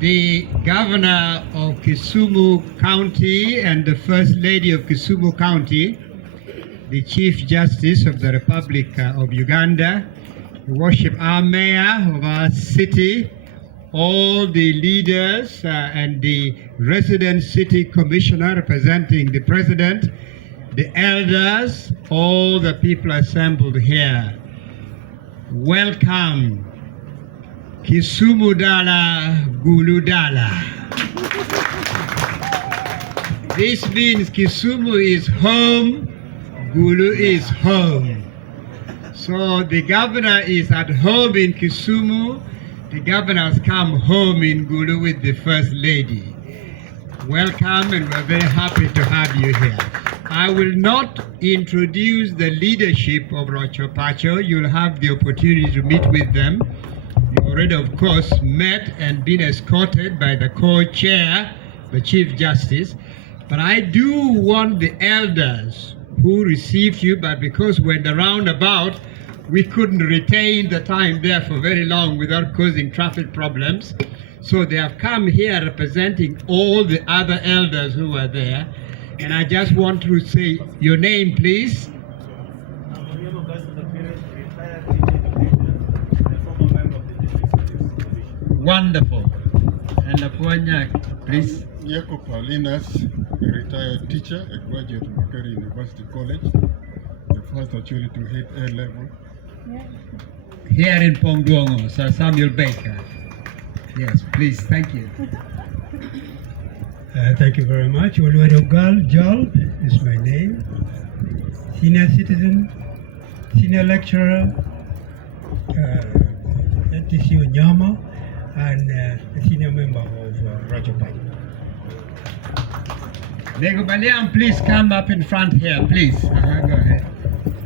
the Governor of Kisumu County and the First Lady of Kisumu County, the Chief Justice of the Republic of Uganda, worship our Mayor of our city, all the leaders and the resident city commissioner representing the President, the elders, all the people assembled here. Welcome. Kisumu Dala, Gulu Dala. This means Kisumu is home, Gulu is home. So the governor is at home in Kisumu. The governor has come home in Gulu with the First Lady. Welcome, and we're very happy to have you here. I will not introduce the leadership of Rochopacho. You'll have the opportunity to meet with them. You already, of course, met and been escorted by the co-chair, the Chief Justice. But I do want the elders who received you, but because we're in the roundabout, we couldn't retain the time there for very long without causing traffic problems. So they have come here representing all the other elders who were there. And I just want to say your name, please. Wonderful. And Okwonga, please. Yeko Paulinas, a retired teacher, a graduate of Makere University College, the first Acholi to hit A level. Here in Pongduongo, Sir Samuel Baker. Yes, please, thank you. Thank you very much. Oluwadogal Jol is my name. Senior citizen, senior lecturer, NTC Onyama, and a senior member of Rajopai. Nego Baliam, please come up in front here, please. Go ahead.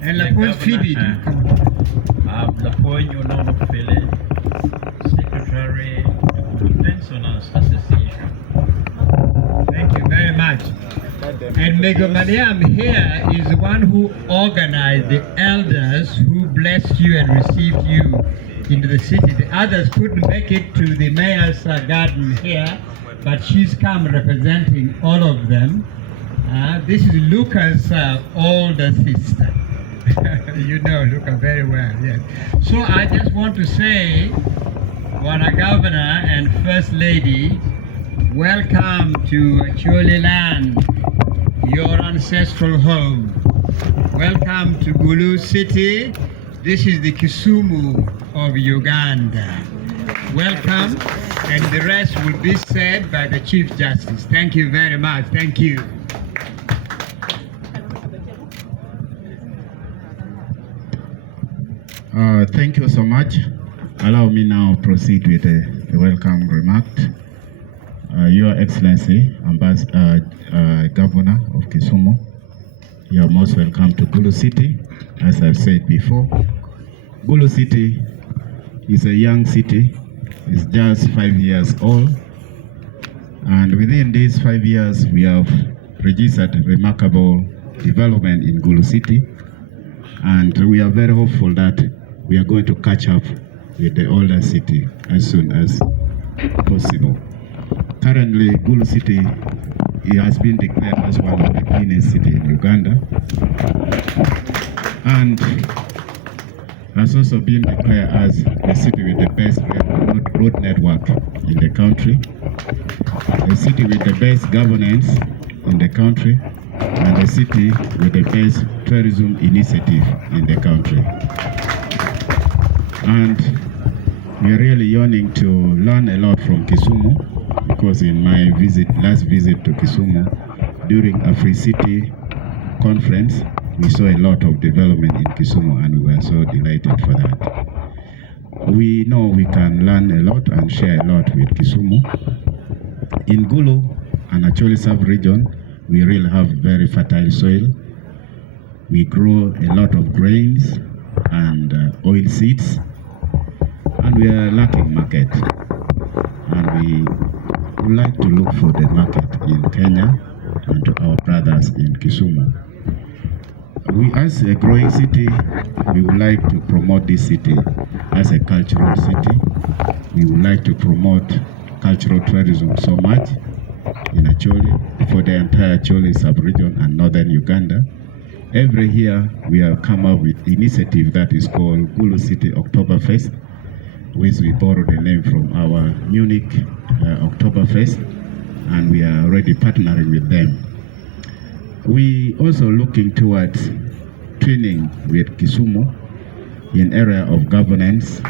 And Lapon Phoebe. Lapon Yonono Philip, Secretary of the Pensioners Association. Thank you very much. And Nego Baliam here is the one who organized the elders who blessed you and received you into the city. The others couldn't make it to the mayor's garden here, but she's come representing all of them. This is Luca's older sister. You know Luca very well, yes. So I just want to say, Wana Governor and First Lady, welcome to Acholi land, your ancestral home. Welcome to Gulu City. This is the Kisumu of Uganda. Welcome, and the rest will be said by the Chief Justice. Thank you very much. Thank you. Thank you so much. Allow me now proceed with a welcome remark. Your Excellency, Governor of Kisumu, you are most welcome to Gulu City. As I've said before, Gulu City is a young city. It's just 5 years old. And within these 5 years, we have registered remarkable development in Gulu City. And we are very hopeful that we are going to catch up with the older city as soon as possible. Currently, Gulu City has been declared as one of the cleanest cities in Uganda, and has also been declared as a city with the best road network in the country, a city with the best governance in the country, and a city with the best tourism initiative in the country. And we are really yearning to learn a lot from Kisumu, because in my last visit to Kisumu, during a Free City conference, we saw a lot of development in Kisumu, and we were so delighted for that. We know we can learn a lot and share a lot with Kisumu. In Gulu and Acholi sub-region, we really have very fertile soil. We grow a lot of grains and oil seeds, and we are lacking market. And we would like to look for the market in Kenya and to our brothers in Kisumu. We, as a growing city, we would like to promote this city as a cultural city. We would like to promote cultural tourism so much in Acholi, for the entire Acholi sub-region and northern Uganda. Every year we have come up with initiative that is called Gulu City Oktoberfest, which we borrowed the name from our Munich Oktoberfest, and we are already partnering with them. We also looking towards training with Kisumu in area of governance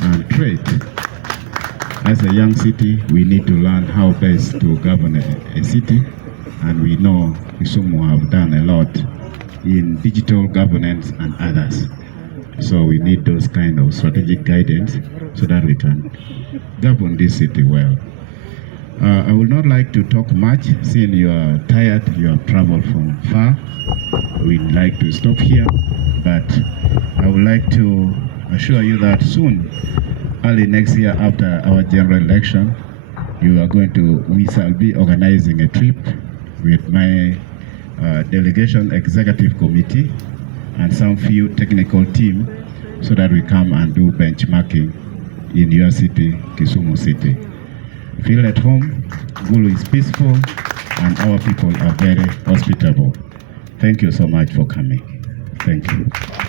and trade. As a young city, we need to learn how best to govern a city, and we know Kisumu have done a lot in digital governance and others. So we need those kind of strategic guidance so that we can govern this city well. I would not like to talk much, seeing you are tired, you have traveled from far. We'd like to stop here, but I would like to assure you that soon, early next year after our general election, we shall be organizing a trip with my delegation executive committee and some few technical team so that we come and do benchmarking in your city, Kisumu City. Feel at home. Gulu is peaceful and our people are very hospitable. Thank you so much for coming. Thank you.